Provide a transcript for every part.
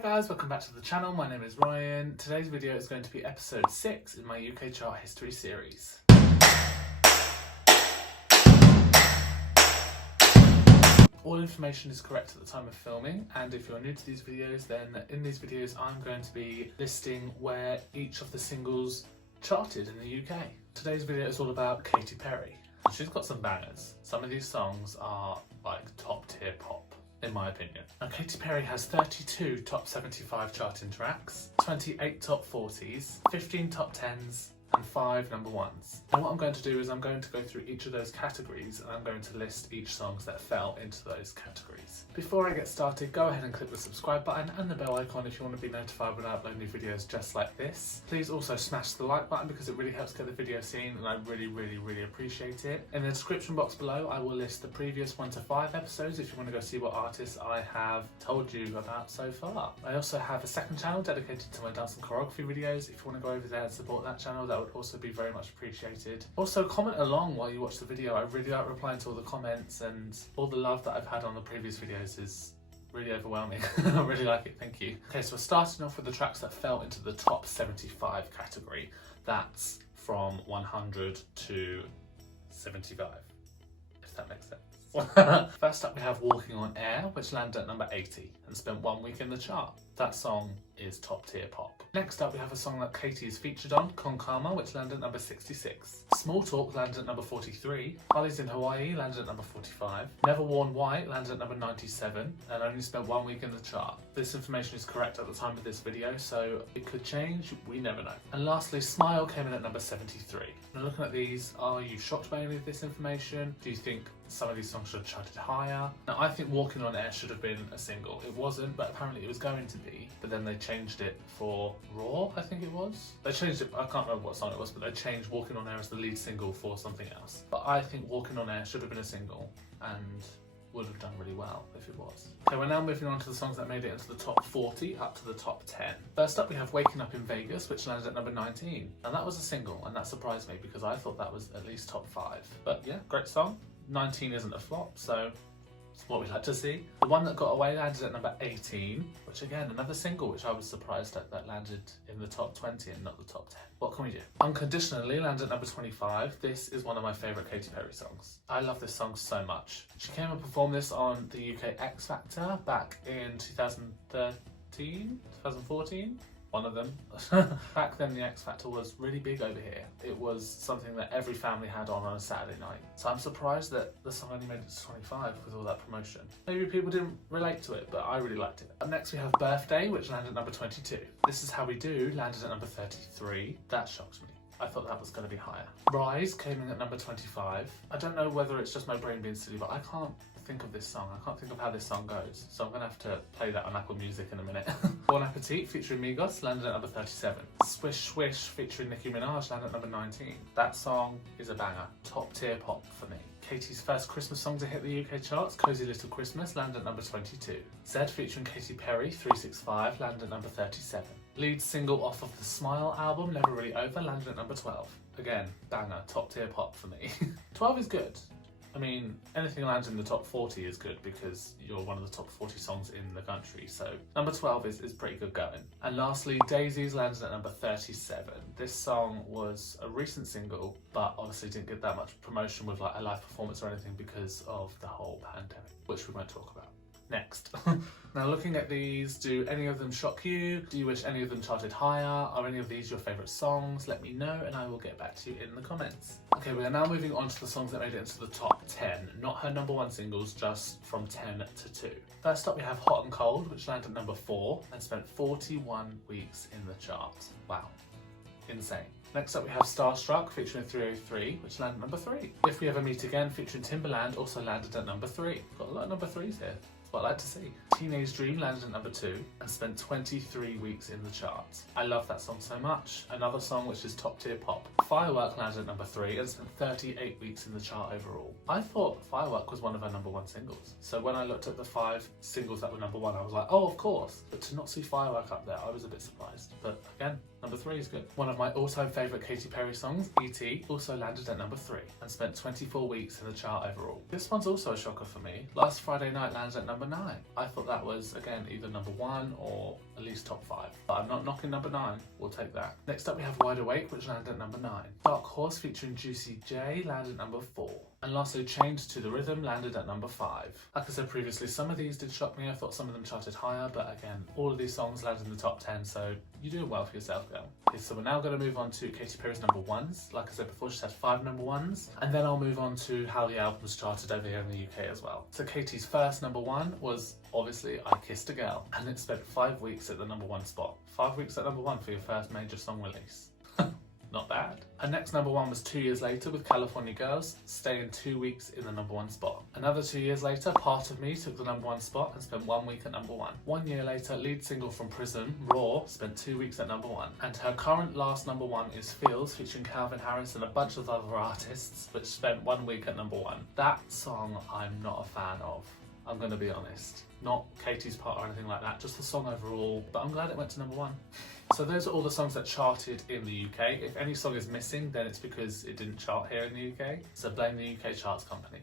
guys, welcome back to the channel. My name is Ryan. Today's video is going to be episode 6 in my UK chart history series. All information is correct at the time of filming, and if you're new to these videos, then in these videos I'm going to be listing where each of the singles charted in the UK. Today's video is all about Katy Perry. She's got some bangers. Some of these songs are like top tier pop, in my opinion. Now, Katy Perry has 32 top 75 charting tracks, 28 top 40s, 15 top 10s, and 5 number 1s. And what I'm going to do is I'm going to go through each of those categories and I'm going to list each songs that fell into those categories. Before I get started, go ahead and click the subscribe button and the bell icon if you want to be notified when I upload new videos just like this. Please also smash the like button because it really helps get the video seen and I really appreciate it. In the description box below I will list the previous 1 to 5 episodes if you want to go see what artists I have told you about so far. I also have a second channel dedicated to my dance and choreography videos. If you want to go over there and support that channel, that would also be very much appreciated. Also, comment along while you watch the video. I really like replying to all the comments, and all the love that I've had on the previous videos is really overwhelming. I really like it, thank you. Okay, so we're starting off with the tracks that fell into the top 75 category. That's from 100 to 75, if that makes sense. First up we have Walking on Air, which landed at number 80 and spent 1 week in the chart. That song is top tier pop. Next up we have a song that Katy is featured on, Con Calma, which landed at number 66. Small Talk landed at number 43. Holly's in Hawaii landed at number 45. Never Worn White landed at number 97 and only spent 1 week in the chart. This information is correct at the time of this video, so it could change, we never know. And lastly, Smile came in at number 73. Now looking at these, are you shocked by any of this information? Do you think some of these songs should have charted higher? Now I think Walking on Air should have been a single. It wasn't, but apparently it was going to be. But then they changed it for Raw, I think it was. They changed it, I can't remember what song it was, but they changed Walking on Air as the lead single for something else. But I think Walking on Air should have been a single and would have done really well if it was. Okay, we're now moving on to the songs that made it into the top 40 up to the top 10. First up we have Waking Up in Vegas, which landed at number 19. And that was a single, and that surprised me because I thought that was at least top 5. But yeah, great song. 19 isn't a flop, so it's what we like to see. The One That Got Away landed at number 18, which again, another single which I was surprised at that landed in the top 20 and not the top 10. What can we do? Unconditionally landed at number 25. This is one of my favourite Katy Perry songs. I love this song so much. She came and performed this on the UK X Factor back in 2013, 2014. One of them. Back then the X Factor was really big over here. It was something that every family had on a Saturday night. So I'm surprised that the song only made it to 25 with all that promotion. Maybe people didn't relate to it, but I really liked it. Up next we have Birthday, which landed at number 22. This Is How We Do landed at number 33. That shocked me. I thought that was going to be higher. Rise came in at number 25. I don't know whether it's just my brain being silly, but I can't think of this song. I can't think of how this song goes. So I'm going to have to play that on Apple Music in a minute. Bon Appetit featuring Migos landed at number 37. Swish Swish featuring Nicki Minaj landed at number 19. That song is a banger. Top tier pop for me. Katy's first Christmas song to hit the UK charts, Cozy Little Christmas, landed at number 22. Zed featuring Katy Perry, 365, landed at number 37. Lead single off of the Smile album, Never Really Over, landed at number 12. Again, banger, top tier pop for me. 12 is good. I mean, anything lands in the top 40 is good because you're one of the top 40 songs in the country, so number 12 is pretty good going. And lastly, Daisies landed at number 37. This song was a recent single, but obviously didn't get that much promotion with like a live performance or anything because of the whole pandemic, which we won't talk about. Next. Now looking at these, do any of them shock you? Do you wish any of them charted higher? Are any of these your favourite songs? Let me know and I will get back to you in the comments. Okay, we are now moving on to the songs that made it into the top 10. Not her number 1 singles, just from 10 to 2. First up we have Hot and Cold, which landed at number 4 and spent 41 weeks in the chart. Wow. Insane. Next up we have Starstruck featuring 303, which landed at number 3. If We Ever Meet Again featuring Timbaland also landed at number 3. Got a lot of number 3s here. What I like to see. Teenage Dream landed at number 2 and spent 23 weeks in the charts. I love that song so much. Another song which is top tier pop. Firework landed at number 3 and spent 38 weeks in the chart overall. I thought Firework was one of her number 1 singles. So when I looked at the 5 singles that were number 1, I was like, oh, of course. But to not see Firework up there, I was a bit surprised. But again, number 3 is good. One of my all-time favourite Katy Perry songs, E.T., also landed at number 3 and spent 24 weeks in the chart overall. This one's also a shocker for me. Last Friday Night landed at number 9. I thought that was, again, either number 1 or at least top 5. But I'm not knocking number 9, we'll take that. Next up we have Wide Awake, which landed at number 9. Dark Horse featuring Juicy J landed at number 4. And lastly, Chained to the Rhythm landed at number 5. Like I said previously, some of these did shock me. I thought some of them charted higher, but again, all of these songs landed in the top 10, so you're doing well for yourself, girl. Okay, so we're now going to move on to Katy Perry's number 1s. Like I said before, she's had 5 number 1s, and then I'll move on to how the albums charted over here in the UK as well. So Katy's first number 1 was obviously I Kissed a Girl, and it spent 5 weeks at the number 1 spot. 5 weeks at number 1 for your first major song release. Not bad. Her next number 1 was 2 years later with California Girls, staying 2 weeks in the number 1 spot. Another 2 years later, Part of Me took the number 1 spot and spent 1 week at number 1. 1 year later, lead single from Prism, Raw, spent 2 weeks at number 1. And her current last number 1 is Feels, featuring Calvin Harris and a bunch of other artists, which spent 1 week at number 1. That song I'm not a fan of, I'm gonna be honest. Not Katy's part or anything like that, just the song overall, but I'm glad it went to number 1. So those are all the songs that charted in the UK. If any song is missing, then it's because it didn't chart here in the UK. So blame the UK charts company.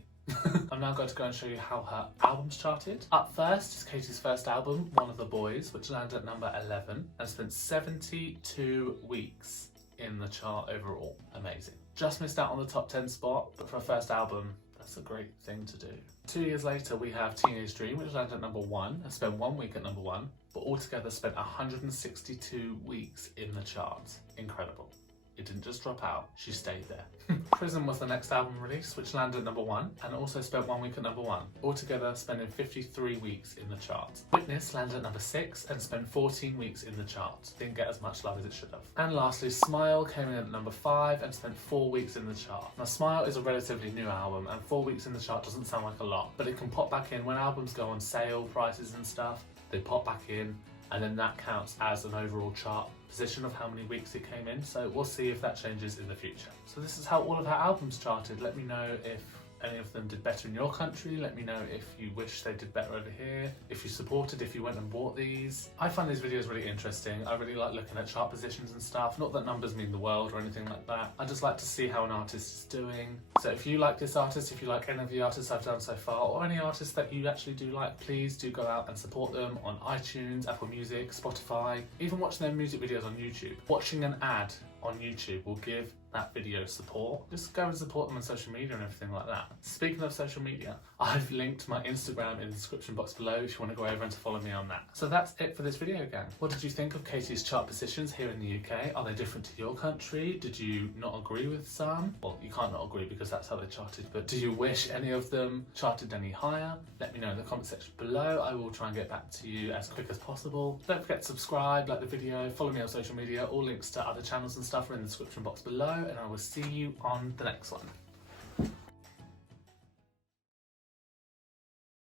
I'm now going to go and show you how her albums charted. Up first is Katy's first album, One of the Boys, which landed at number 11 and spent 72 weeks in the chart overall. Amazing. Just missed out on the top 10 spot, but for a first album, that's a great thing to do. 2 years later, we have Teenage Dream, which landed at number 1 and spent 1 week at number 1, but altogether spent 162 weeks in the charts. Incredible. It didn't just drop out, she stayed there. Prism was the next album release, which landed at number 1 and also spent 1 week at number 1, altogether spending 53 weeks in the charts. Witness landed at number 6 and spent 14 weeks in the charts. Didn't get as much love as it should have. And lastly, Smile came in at number 5 and spent 4 weeks in the chart. Now Smile is a relatively new album and 4 weeks in the chart doesn't sound like a lot, but it can pop back in when albums go on sale prices and stuff. They pop back in, and then that counts as an overall chart position of how many weeks it came in, so we'll see if that changes in the future. So this is how all of her albums charted. Let me know if any of them did better in your country. Let me know if you wish they did better over here, if you supported, if you went and bought these. I find these videos really interesting. I really like looking at chart positions and stuff. Not that numbers mean the world or anything like that. I just like to see how an artist is doing. So if you like this artist, if you like any of the artists I've done so far, or any artists that you actually do like, please do go out and support them on iTunes, Apple Music, Spotify, even watch their music videos on YouTube. Watching an ad on YouTube will give that video support. Just go and support them on social media and everything like that. Speaking of social media, I've linked my Instagram in the description box below if you want to go over and to follow me on that. So that's it for this video, gang. What did you think of Katy's chart positions here in the UK? Are they different to your country? Did you not agree with some? Well, you can't not agree because that's how they charted, but do you wish any of them charted any higher? Let me know in the comment section below. I will try and get back to you as quick as possible. Don't forget to subscribe, like the video, follow me on social media. All links to other channels and stuff are in the description box below, and I will see you on the next one.